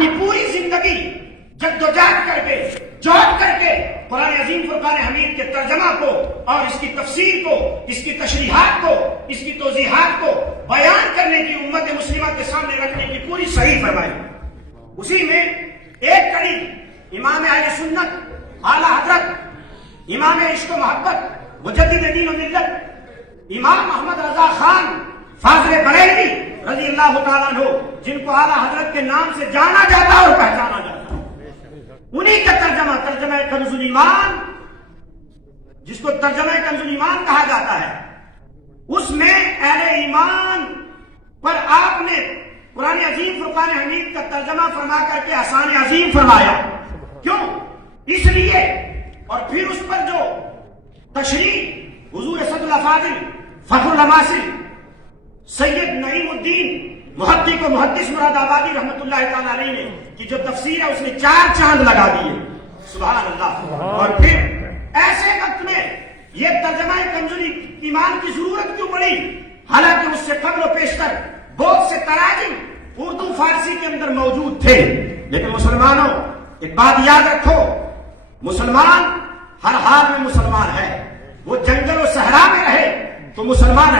اپنی پوری زندگی جدوجہد کر کے جوہد کر کے قرآن عظیم فرقان حمید کے ترجمہ کو اور اس کی تفسیر کو، اس کی تشریحات کو، اس کی توضیحات کو بیان کرنے کی امت مسلمہ کے سامنے رکھنے کی پوری صحیح فرمائی۔ اسی میں ایک کڑی امام اہل سنت اعلی حضرت امام عشق و محبت مجدد دین و ملت امام محمد رضا خان فاضل بریلوی رضی اللہ تعالیٰ عنہ، جن کو اعلی حضرت کے نام سے جانا جاتا اور پہچانا جاتا، انہی کا ترجمہ کنز الایمان، جس کو ترجمہ کنز الایمان کہا جاتا ہے، اس میں اہل ایمان پر آپ نے قرآن عظیم فرقان حمید کا ترجمہ فرما کر کے احسان عظیم فرمایا۔ کیوں؟ اس لیے، اور پھر اس پر جو تشریح حضور اسد الافاضل فخر الاماثل سید نعیم الدین محدث و محدث مراد آبادی رحمۃ اللہ تعالی علیہ نے کی جو تفسیر ہے اس نے 4 چاند لگا دیے، سبحان اللہ۔ اور پھر ایسے وقت میں یہ ترجمہ کنز الایمان کی ضرورت کیوں پڑی؟ حالانکہ اس سے قبل و پیشتر بہت سے تراجم اردو فارسی کے اندر موجود تھے، لیکن مسلمانوں ایک بات یاد رکھو، مسلمان ہر حال میں مسلمان ہے، وہ جنگل و صحرا میں رہے تو مسلمان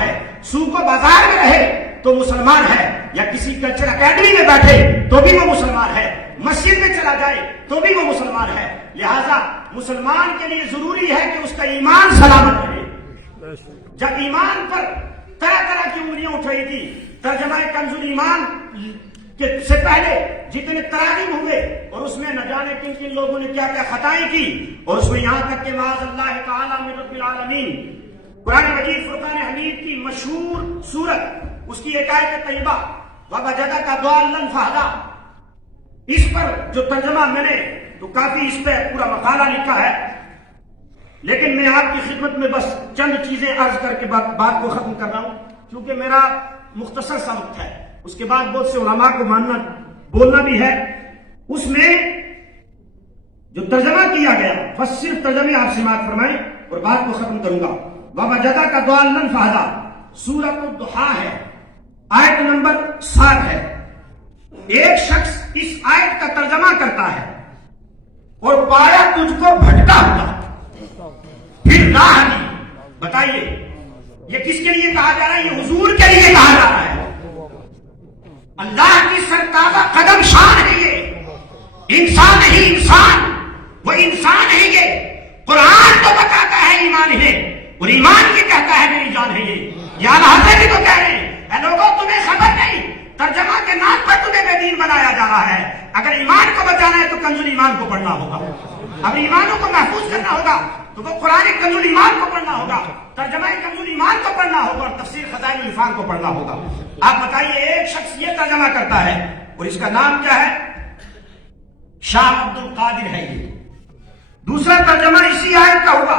ہے، سوق و بازار میں رہے تو مسلمان ہے، یا کسی کلچر اکیڈمی میں بیٹھے تو بھی وہ مسلمان ہے، مسجد میں چلا جائے تو بھی وہ مسلمان ہے۔ لہذا مسلمان کے لیے ضروری ہے کہ اس کا ایمان سلامت رہے۔ جب ایمان پر طرح طرح کی انگلیاں اٹھ رہی تھی، ترجمہ کنز الایمان سے پہلے جتنے تراجم ہوئے اور اس میں نہ جانے کن کن لوگوں نے کیا کیا خطائیں کی، اور اس میں یہاں تک کہ معاذ اللہ تعالی من رب العالمین قرآن مجید فرقان حمید کی مشہور سورت، اس کی ایک آیت طیبہ وَوَجَدَكَ ضَالًّا فَهَدَىٰ، اس پر جو ترجمہ میں نے تو کافی اس پہ پورا مقالہ لکھا ہے، لیکن میں آپ کی خدمت میں بس چند چیزیں عرض کر کے بات کو ختم کر رہا ہوں، کیونکہ میرا مختصر سا وقت ہے، اس کے بعد بہت سے علماء کو بولنا بھی ہے۔ اس میں جو ترجمہ کیا گیا بس صرف ترجمے آپ سماعت فرمائیں اور بات کو ختم کروں گا۔ وَوَجَدَكَ ضَالًّا فَهَدَىٰ سورۃ الضحیٰ ہے، آیت نمبر 7 ہے۔ ایک شخص اس آیت کا ترجمہ کرتا ہے اور پایا تجھ کو بھٹکا ہوا پھر راہ دی۔ بتائیے یہ کس کے لیے کہا جا رہا ہے؟ یہ حضور کے لیے کہا جا رہا ہے۔ اللہ کی سرتازہ قدم شان ہے، یہ انسان نہیں، انسان وہ انسان ہے، یہ قرآن تو بتاتا ہے ایمان ہے اور ایمان یہ کہتا ہے میری جان ہے، یہ اعلیٰ حضرت بھی تو کہہ رہے ہیں اے لوگوں تمہیں خبر نہیں، ترجمہ کے نام پر تمہیں بے دین بنایا جا رہا ہے۔ اگر ایمان کو بچانا ہے تو کنز الایمان کو پڑھنا ہوگا، اگر ایمانوں کو محفوظ کرنا ہوگا تو وہ قرآن کنز الایمان کو پڑھنا ہوگا، ترجمہ کنز الایمان کو پڑھنا ہوگا اور تفسیر خزائن العرفان کو پڑھنا ہوگا۔ آپ بتائیے ایک شخص یہ ترجمہ کرتا ہے اور اس کا نام کیا ہے؟ شاہ عبد القادر ہے۔ یہ دوسرا ترجمہ اسی آیت کا ہوا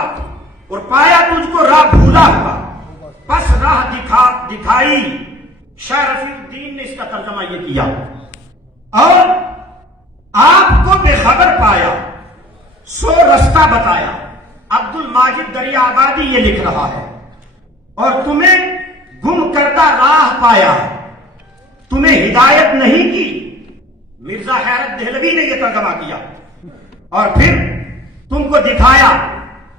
اور پایا تجھ کو راہ بھولا ہوا پس راہ دکھائی، شاہ رفیع الدین نے اس کا ترجمہ یہ کیا، اور آپ کو بے خبر پایا سو رستہ بتایا، عبد الماجد دریا آبادی یہ لکھ رہا ہے، اور تمہیں گم کردہ راہ پایا تمہیں ہدایت نہیں کی، مرزا حیرت دہلوی نے یہ ترجمہ کیا، اور پھر تم کو دکھایا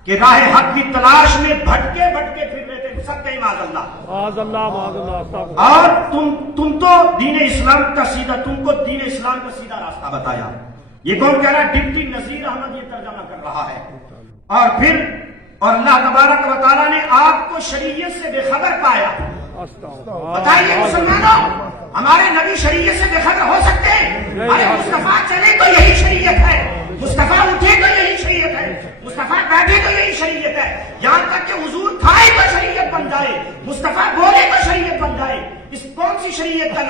کہ راہ حق کی تلاش میں بھٹکے پھر رہے تھے، سب کہیں معاذ اللہ، اور تم تو دین اسلام کا سیدھا راستہ بتایا۔ یہ کون کہہ رہا ہے؟ ڈپٹی نذیر احمد یہ ترجمہ کر رہا ہے۔ اور پھر اللہ تبارک و تعالیٰ نے آپ کو شریعت سے بے خبر پایا۔ بتائیے مسلمانوں، ہمارے نبی شریعت سے بے خبر ہو سکتے ہیں؟ ارے مصطفیٰ چلے تو یہی شریعت ہے، مصطفیٰ اٹھے تو یہی شریعت ہے، مصطفیٰ بیٹھے تو یہی شریعت ہے، یہاں تک کہ حضور کھائے تو شریعت بن جائے، مصطفیٰ بولے تو شریعت بن جائے۔ اس کون سی شریعت کا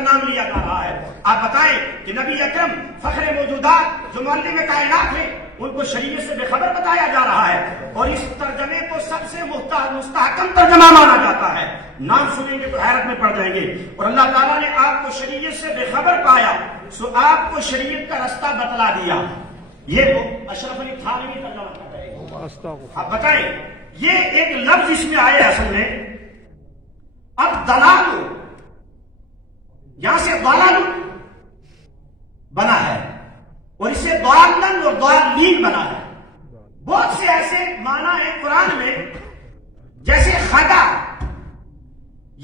نام لیا جا رہا ہے؟ آپ بتائیں کہ نبی اکرم فخر موجودات جو معلم کائنات ہیں ان کو شریعت سے بے خبر بتایا جا رہا ہے، اور اس ترجمے کو سب سے مستحکم ترجمہ مانا جاتا ہے۔ نام سنیں گے تو حیرت میں پڑ جائیں گے۔ اور اللہ تعالیٰ نے آپ کو شریعت سے بے خبر پایا سو آپ کو شریعت کا رستہ بتلا دیا۔ یہ اشرف علی تھانوی ترجمہ کر رہے ہیں۔ آپ بتائیں یہ ایک لفظ اس میں آئے اصل میں، اب دلالو یہاں سے دلالو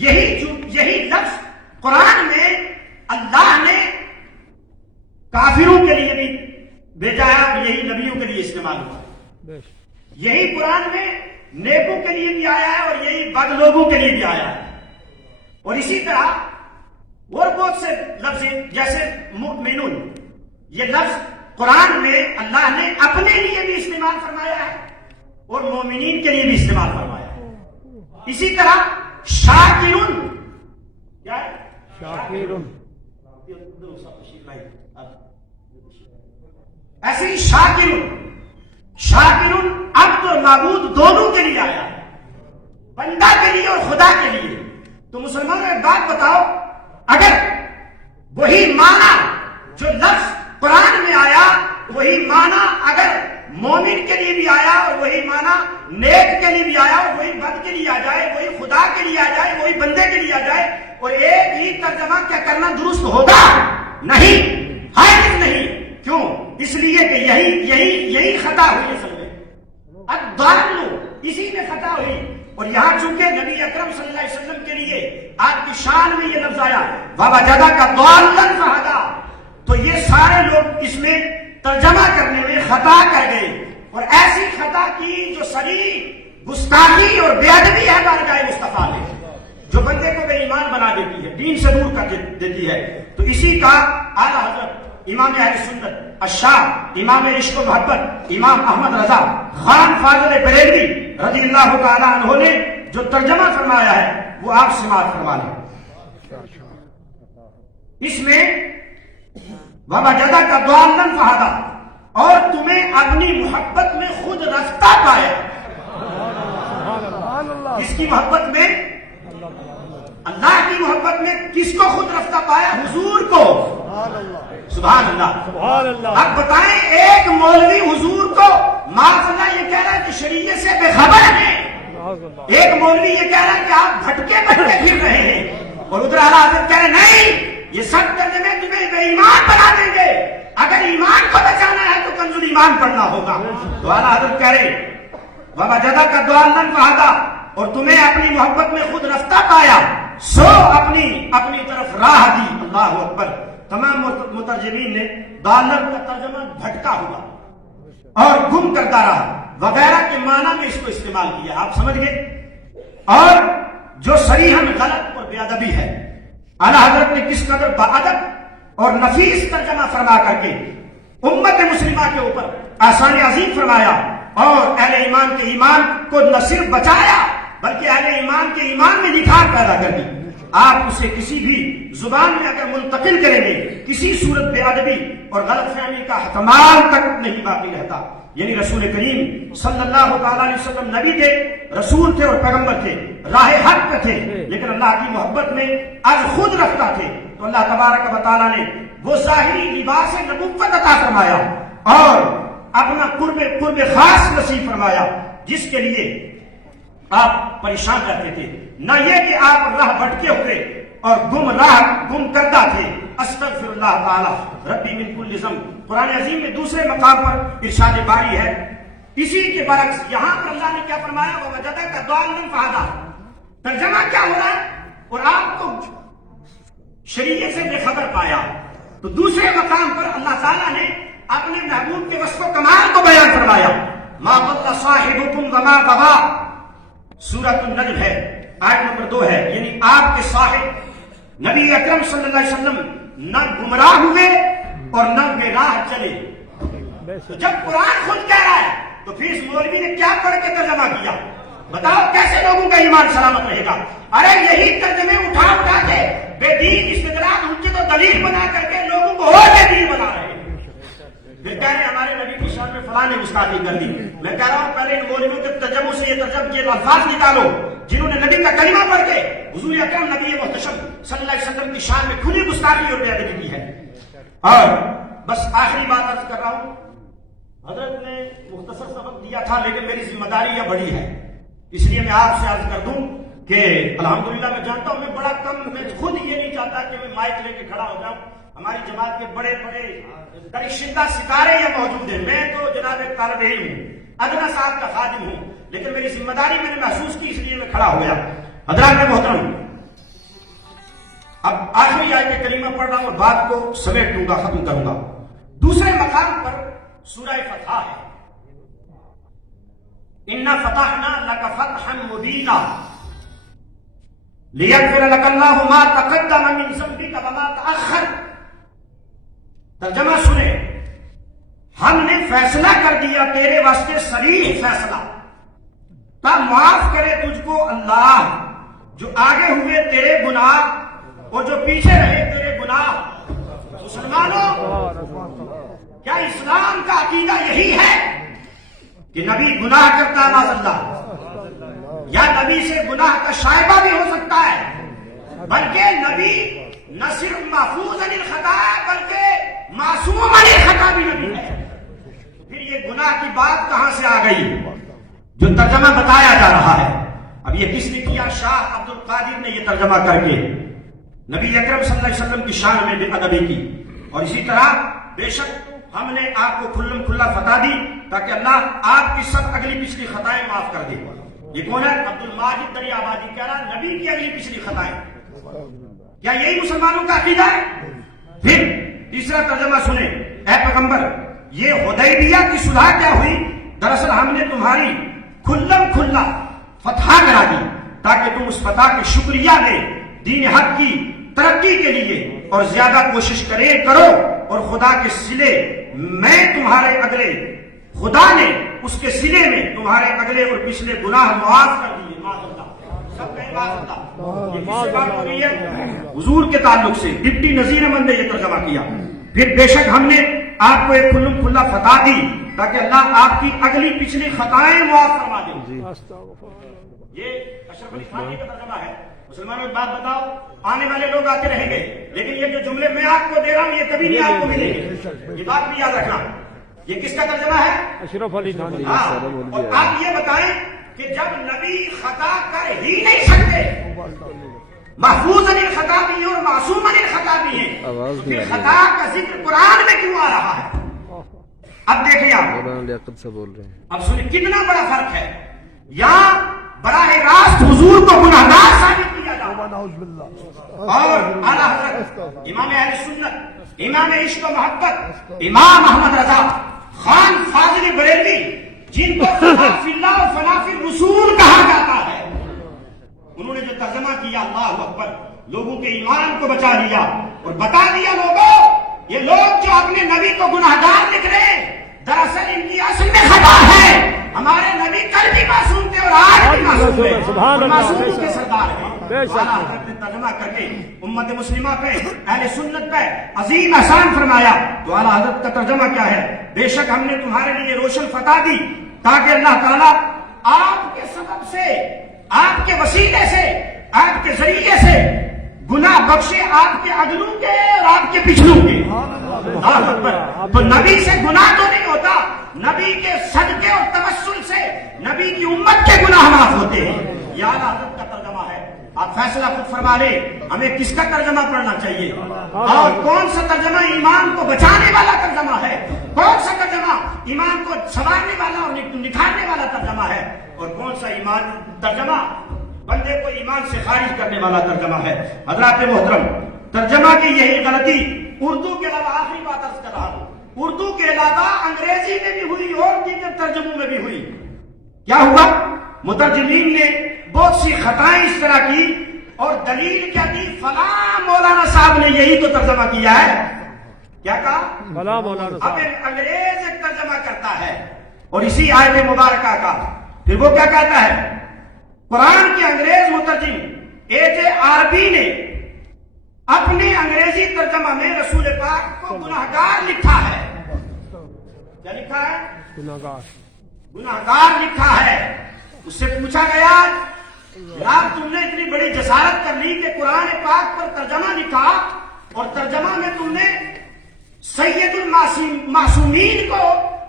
یہی لفظ قرآن میں اللہ نے کافروں کے لیے بھی بھیجا ہے اور یہی نبیوں کے لیے استعمال ہوا ہے. یہی قرآن میں نیکوں کے لیے بھی آیا ہے اور یہی بد لوگوں کے لیے بھی آیا ہے. اور اسی طرح اور بہت سے لفظ جیسے مؤمنون، یہ لفظ قرآن میں اللہ نے اپنے لیے بھی استعمال فرمایا ہے اور مومنین کے لیے بھی استعمال فرمایا ہے. اسی طرح شاکرون، کیا ہے؟ شاکرون. ایسے ہی شاکرون عبد اور معبود دونوں کے لیے آیا ہے، بندہ کے لیے اور خدا کے لیے. تو مسلمانوں ایک بات بتاؤ، اگر وہی معنی جو لفظ قرآن میں آیا وہی معنی اگر مومن کے لیے بھی آیا اور وہی معنی نیک کے لیے بھی آیا اور وہی بد کے لیے آ جائے، وہی خدا کے لیے آ جائے، وہی بندے کے لیے آ جائے اور ایک ہی ترجمہ کیا کرنا درست ہوگا؟ نہیں، ہرگز نہیں. کیوں؟ اس لیے کہ یہی خطا ہوئی اصل میں. الضالو، اسی میں خطا ہوئی. اور یہاں چونکہ نبی اکرم صلی اللہ علیہ وسلم کے لیے آپ کی شان میں یہ لفظ آیا وَوَجَدَكَ ضَالًّا فَهَدَىٰ، تو یہ سارے لوگ اس میں ترجمہ کرنے میں خطا کر گئے اور ایسی خطا کی جو صریح گستاخی اور بے ادبی ہے بارگاہ مصطفیٰ میں، جو بندے کو بے ایمان بنا دیتی ہے، دین سے دور کر دیتی ہے. تو اسی کا اعلیٰ حضرت امام اہل سنت الشاہ، امام عشق و محبت، امام احمد رضا خان فاضل بریلوی رضی اللہ تعالیٰ عنہ نے جو ترجمہ فرمایا ہے وہ آپ سماعت فرما لیں. اس میں وَوَجَدَكَ ضَالًّا فَهَدَىٰ، اور تمہیں اپنی محبت میں خود رفتہ پایا. کس کی محبت میں؟ اللہ کی محبت میں. کس کو خود رفتہ پایا؟ حضور کو. سبحان اللہ. اب بتائیں، ایک مولوی حضور کو معاذ اللہ یہ کہہ رہا ہے کہ شریعت سے بے خبر ہے، ایک مولوی یہ کہہ رہا ہے کہ آپ بھٹکے پھر رہے ہیں، اور ادھر اعلیٰ حضرت کہہ رہے ہیں نہیں، یہ سب ترجمے تمہیں بے ایمان بنا دیں گے، اگر ایمان کو بچانا ہے تو کنز ایمان پڑھنا ہوگا. تو اعلیٰ حضرت کہہ رہے وَوَجَدَكَ ضَالًّا فَهَدَىٰ، اور تمہیں اپنی محبت میں خود رفتہ پایا سو اپنی طرف راہ دی. اللہ اکبر. تمام مترجمین نے ضالن کا ترجمہ بھٹکا ہوا اور گم کرتا رہا وغیرہ کے معنی میں اس کو استعمال کیا. آپ سمجھ گئے. اور جو صریحاً غلط اور بے ادبی ہے، اعلیٰ حضرت نے کس قدر باادب اور نفیس ترجمہ فرما کر کے امت مسلمہ کے اوپر احسان عظیم فرمایا اور اہل ایمان کے ایمان کو نہ صرف بچایا بلکہ اہل ایمان کے ایمان میں نکھار پیدا کر دی. آپ اسے کسی بھی زبان میں اگر منتقل کریں گے کسی صورت بے ادبی اور غلط فہمی کا احتمال تک نہیں باقی رہتا. یعنی رسول کریم صلی اللہ تعالیٰ علیہ وسلم نبی تھے، رسول تھے اور پیغمبر تھے، راہ حق پہ تھے، لیکن اللہ کی محبت میں از خود رفتہ تھے. تو اللہ تبارک و تعالیٰ نے وہ ظاہری لباس نبوت عطا فرمایا اور اپنا قرب خاص نصیب فرمایا جس کے لیے آپ پریشان رہتے تھے. نہ یہ کہ آپ راہ بھٹکے ہوئے اور گم کردہ تھے. استغفر اللہ تعالی ربی من کل ذنب. قرآن عظیم میں دوسرے مقام پر ارشاد باری ہے. اسی کے برعکس یہاں پر اللہ نے کیا فرمایا؟ وَوَجَدَكَ ضَالًّا فَهَدَىٰ. ترجمہ کیا ہو رہا ہے؟ اور آپ کو شریعت سے بے خبر پایا. تو دوسرے مقام پر اللہ تعالیٰ نے اپنے محبوب کے وصف و کمال کو بیان فرمایا. مَا ضَلَّ صَاحِبُكُمْ وَمَا غَوَىٰ. سورۃ النجم ہے، آیت نمبر 2 ہے. یعنی آپ کے صاحب نبی اکرم صلی اللہ علیہ وسلم نہ گمراہ ہوئے اور نہ بے راہ چلے. جب قرآن خود کہہ رہا ہے تو پھر اس مولوی نے کیا پڑھ کے ترجمہ کیا؟ بتاؤ کیسے لوگوں کا ایمان سلامت رہے گا؟ ارے یہی ترجمے اٹھا کے بے دین استدلال حجت و دلیل بنا کر کے لوگوں کو اور بے دین بنا رہے ہیں. پھر کہہ رہے ہیں ہمارے نبی کی شان میں فلاں نے گستاخی کر دی. میں کہہ رہا ہوں پہلے ان مولویوں کے ترجموں سے یہ ترجمہ کے الفاظ نکالو جنہوں نے نبی کا کلمہ پڑھ کے حضور اکرم نبی محتشم صلی اللہ علیہ وسلم کی شان میں کھلی گستاخی اور بے ادبی کی ہے. اور بس آخری بات عرض کر رہا ہوں، حضرت نے مختصر سبق دیا تھا لیکن میری ذمہ داری یہ بڑی ہے، اس لیے میں آپ سے عرض کر دوں کہ الحمدللہ میں جانتا ہوں میں بڑا کم، میں خود یہ نہیں چاہتا کہ میں مائک لے کے کھڑا ہو جاؤں. ہماری جماعت کے بڑے درشندہ ستارے یہ موجود ہیں. میں تو جناب ایک طالب علم ہوں، ادنا صاحب کا خادم ہوں، لیکن میری ذمہ داری میں نے محسوس کی اس لیے میں کھڑا ہو گیا. حضرات محترم، اب آخری آیت کریمہ پڑھ رہا ہوں اور بات کو سمیٹ دوں گا، ختم کروں گا. دوسرے مقام پر سورہ فتح ہے، اِنَّا فَتَحْنَا لَكَ فَتْحًا مُبِينًا لِيَغْفِرَ لَكَ اللَّهُ مَا تَقَدَّمَ مِن ذَنبِكَ وَمَا تَأَخَّرَ. ترجمہ سنیں، ہم نے فیصلہ کر دیا تیرے واسطے صریح فیصلہ، تا معاف کرے تجھ کو اللہ جو آگے ہوئے تیرے گناہ اور جو پیچھے رہے تیرے گناہ. مسلمانوں، کیا اسلام کا عقیدہ یہی ہے کہ نبی گناہ کرتا ہے معاذ اللہ، یا نبی سے گناہ کا شائبہ بھی ہو سکتا ہے، بلکہ نبی نہ صرف محفوظ عن الخطا ہے بلکہ معصوم عن الخطا بھی نبی ہے. پھر یہ گناہ کی بات کہاں سے آ گئی جو ترجمہ بتایا جا رہا ہے؟ اب یہ کس نے کیا؟ شاہ عبد القادر نے یہ ترجمہ کر کے نبی اکرم صلی اللہ علیہ وسلم کی شان میں بے ادبی کی. اور اسی طرح بے شک ہم نے آپ کو کھلم کھلا فتح دی تاکہ اللہ آپ کی سب اگلی پچھلی خطائیں معاف کر دے. یہ کون ہے؟ عبد الماجد دریا آبادی کہہ رہا نبی کی اگلی پچھلی خطائیں. کیا یہی مسلمانوں کا عقیدہ ہے؟ پھر تیسرا ترجمہ سنیں، اے پیغمبر یہ حدیبیہ کی صلح کیا ہوئی؟ دراصل ہم نے تمہاری کھلم کھلا فتح کرا دی تاکہ تم اس فتح کے شکریہ میں دین حق کی ترقی کے لیے اور زیادہ کوشش کرو، اور خدا کے صلے میں تمہارے اگلے، خدا نے اس کے صلے میں تمہارے اگلے اور پچھلے گناہ معاف کر دیے. سب کہیں معاذ اللہ. یہ کس سے بات ہو رہی ہے؟ حضور کے تعلق سے. ڈپٹی نذیر احمد نے یہ ترجمہ کیا. پھر بے شک ہم نے آپ کو ایک کھلم کھلا فتح دی تاکہ اللہ آپ کی اگلی پچھلی خطائیں معاف فرما دے. یہ اشرف علی خان کا ترجمہ ہے. مسلمانوں ایک بات بتاؤ، آنے والے لوگ آتے رہیں گے لیکن یہ جو جملے میں آپ کو دے رہا ہوں یہ کبھی نہیں آپ کو ملیں گے. یہ بات بھی یاد رکھنا. یہ کس کا ترجمہ ہے؟ اشرف علی خان. اور آپ یہ بتائیں کہ جب نبی خطا کر ہی نہیں سکتے، محفوظ عن الخطا بھی ہیں اور معصوم عن الخطا بھی ہیں، تو پھر خطا کا ذکر قرآن میں کیوں آ رہا ہے؟ اب دیکھیں آپ، اب سنیں کتنا بڑا فرق ہے. یہاں براہ راست حضور کو گناہگار ثابت کیا جاتا اور اعلیٰ حضرت امام اہل سنت، امام عشق و محبت، امام محمد رضا خان فاضل بریلوی، جن کو فنا فی اللہ و فنا فی الرسول کہا جاتا ہے، انہوں نے جو ترجمہ کیا اللہ اکبر، لوگوں کے ایمان کو بچا لیا اور بتا دیا لوگوں یہ لوگ جو اپنے نبی کو گناہگار لکھ رہے ہیں دراصل ان کی اصل میں خطا ہے. ہمارے نبی کل بھی معصوم تھے اور آج بھی معصوم ہیں، معصوموں کے سردار ہیں. اعلیٰ حضرت نے ترجمہ کر کے امت مسلمہ پہ، اہل سنت پہ عظیم احسان فرمایا. تو اعلیٰ حضرت کا ترجمہ کیا ہے؟ بے شک ہم نے تمہارے لیے روشن فتح دی تاکہ اللہ تعالیٰ آپ کے سبب سے، آپ کے وسیلے سے، آپ کے ذریعے سے گناہ بخشے آپ کے اگلوں کے اور آپ کے پچھلوں کے. تو نبی سے گناہ تو نہیں ہوتا، نبی کے صدقے اور توسل سے نبی کی امت کے گناہ معاف ہوتے ہیں. یہ اعلیٰ حضرت کا ترجمہ ہے. آپ فیصلہ خود فرما لیں ہمیں کس کا ترجمہ پڑھنا چاہیے اور کون سا ترجمہ ایمان کو بچانے والا ترجمہ ہے، کون سا ترجمہ ایمان کو سنوارنے والا اور نکھارنے والا ترجمہ ہے، اور کون سا ایمان ترجمہ بندے کو ایمان سے خارج کرنے والا ترجمہ ہے. حضرات محترم، ترجمہ کی یہی غلطی اردو کے علاوہ، آخری بات عرض کر رہا ہوں، اردو کے علاوہ انگریزی میں بھی ہوئی اور دیگر ترجموں میں بھی ہوئی. کیا ہوا؟ مترجمین نے بہت سی خطائیں اس طرح کی اور دلیل کیا دی؟ فلاں مولانا صاحب نے یہی تو ترجمہ کیا ہے. کیا کہا؟ فلاں مولانا صاحب. اب انگریز ایک ترجمہ کرتا ہے اور اسی آیت مبارکہ کا پھر وہ کیا کہتا ہے؟ قرآن کے انگریز مترجم AJ نے اپنے انگریزی ترجمہ میں رسول پاک کو گناہگار لکھا ہے. کیا لکھا ہے؟ گناہگار لکھا ہے. اس سے پوچھا گیا جناب تم نے اتنی بڑی جسارت کر لی کہ قرآن پاک پر ترجمہ لکھا اور ترجمہ میں تم نے سید المعصومین کو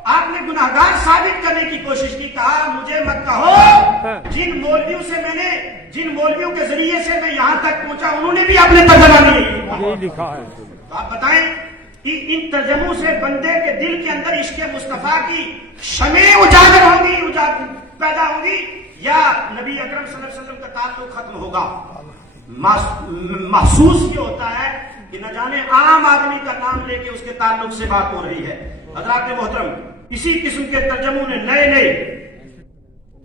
آپ نے گناہگار ثابت کرنے کی کوشش کی. کہا مجھے مت کہو، جن مولویوں کے ذریعے سے میں یہاں تک پہنچا انہوں نے بھی اپنے ترجمہ نہیں لکھا ہے. تو آپ بتائیں ان ترجموں سے بندے کے دل کے اندر عشق مصطفیٰ کی شمع اجاگر ہوگی، پیدا ہوگی، یا نبی اکرم صلی اللہ علیہ وسلم کا تعلق ختم ہوگا؟ محسوس یہ ہوتا ہے کہ نہ جانے عام آدمی کا نام لے کے اس کے تعلق سے بات ہو رہی ہے۔ حضرات محترم، اسی قسم کے ترجموں نے نئے نئے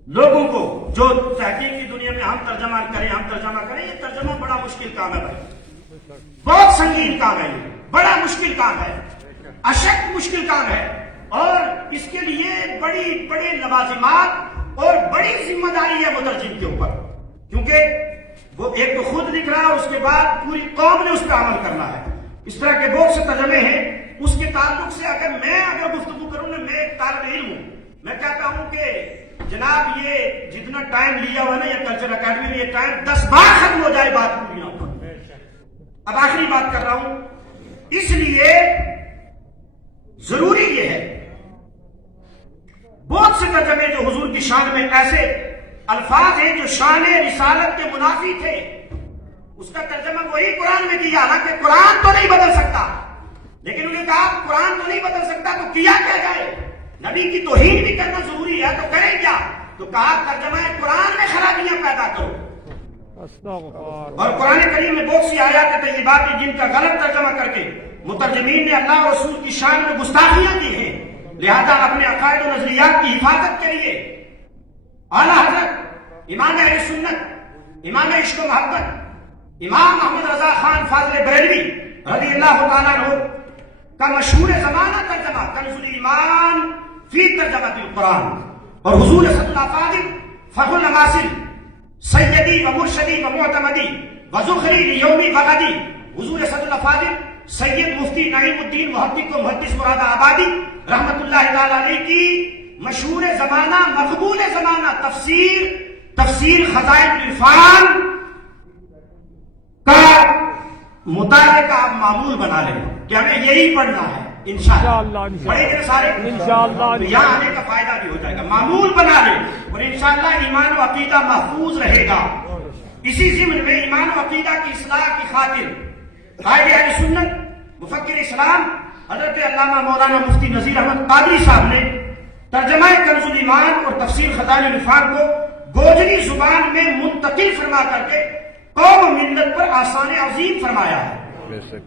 لوگوں کو، جو تحقیق کی دنیا میں ہم ترجمہ کریں، یہ ترجمہ بڑا مشکل کام ہے بھائی، بہت سنگین کام ہے، یہ بڑا مشکل کام ہے، اشد مشکل کام ہے، اور اس کے لیے بڑی بڑے لوازمات اور بڑی ذمہ داری ہے مترجم کے اوپر، کیونکہ وہ ایک تو خود لکھ رہا ہے اور اس کے بعد پوری قوم نے اس پہ عمل کرنا ہے۔ اس طرح کے بہت سے ترجمے ہیں، اس کے تعلق سے اگر گفتگو کروں نا، میں ایک طالب علم ہوں، میں کہتا ہوں کہ جناب یہ جتنا ٹائم لیا ہوا نا یہ کلچر اکیڈمی میں، یہ ٹائم 10 بار ختم ہو جائے، بات پوری نہ ہو۔ اب آخری بات کر رہا ہوں، اس لیے ضروری یہ ہے، بہت سے ترجمے جو حضور کی شان میں ایسے الفاظ ہیں جو شان رسالت کے منافی تھے، اس کا ترجمہ وہی قرآن میں کیا، حالانکہ قرآن تو نہیں بدل سکتا، لیکن انہوں نے کہا قرآن تو نہیں بدل سکتا تو کیا کیا جائے، نبی کی توہین بھی کرنا ضروری ہے تو کریں کیا، تو کہا ترجمہ قرآن میں خرابیاں پیدا کرو۔ اور قرآن کریم میں بہت سی آیات طیبات ہیں جن کا غلط ترجمہ کر کے مترجمین نے اللہ اور رسول کی شان میں گستاخیاں کی ہیں، لہذا اپنے عقائد و نظریات کی حفاظت کے لیے اعلیٰ حضرت امام اہل سنت، امام عشق و محبت، امام محمد رضا خان فاضل بریلوی رضی اللہ تعالیٰ عنہ کا مشہور زمانہ ترجمہ کنز الایمان فی ترجمۃ القرآن، اور حضور صلی اللہ فاضل فخر النماصل سیدی و مرشدی و معتمدی و ذخری لیومی وغدی، حضور صلی اللہ فاضل سید مفتی نعیم الدین محقق و محدث مراد آبادی رحمت اللہ تعالی علیہ کی مشہور زمانہ مقبول زمانہ تفسیر خزائن العرفان کا مطالعے کا آپ معمول بنا لیں کہ ہمیں یہی پڑھنا ہے انشاءاللہ، بڑے دن سارے یہاں آنے کا فائدہ بھی ہو جائے گا، معمول بنا لیں، اور انشاءاللہ ایمان و عقیدہ محفوظ رہے گا۔ اسی ضمن میں ایمان و عقیدہ کی اصلاح کی خاطر قائد اہل سنت مفکر اسلام حضرت علامہ مولانا مفتی نذیر احمد قادری صاحب نے ترجمہ کنز الایمان اور تفسیر خزائن العرفان کو گوجری زبان میں منتقل فرما کر کے قوم و ملت پر آسان عظیم فرمایا ہے،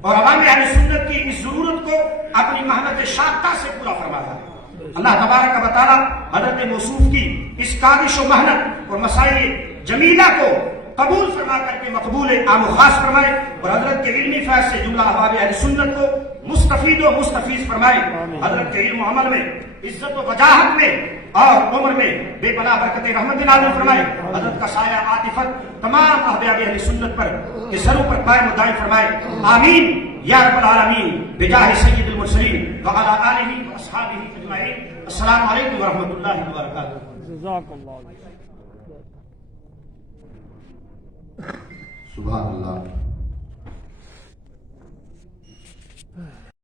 اور عوام اہل سنت کی اس ضرورت کو اپنی محنت شاقہ سے پورا فرمایا ہے۔ اللہ تبارک و تعالی حضرت موصوف کی اس کاوش و محنت اور مسائل جمیلہ کو قبول فرما کر کے مقبول عام و خاص فرمائے، اور حضرت کے علمی فیض سے جملہ احباب اہل سنت کو مستفید و مستفیض فرمائے، حضرت کے علم و عمل میں، عزت و وجاہت میں اور عمر میں بے پناہ برکت رحمت نازل فرمائے، حضرت کا سایہ عاطفت تمام احباب اہل سنت پر کے سروں پر قائم و دائم فرمائے، آمین یا رب العالمین، بجاہ سید المرسلین وعلی آلہ واصحابہ اجمعین۔ السلام علیکم ورحمۃ اللہ وبرکاتہ۔ جزاک اللہ۔ سبحان اللہ۔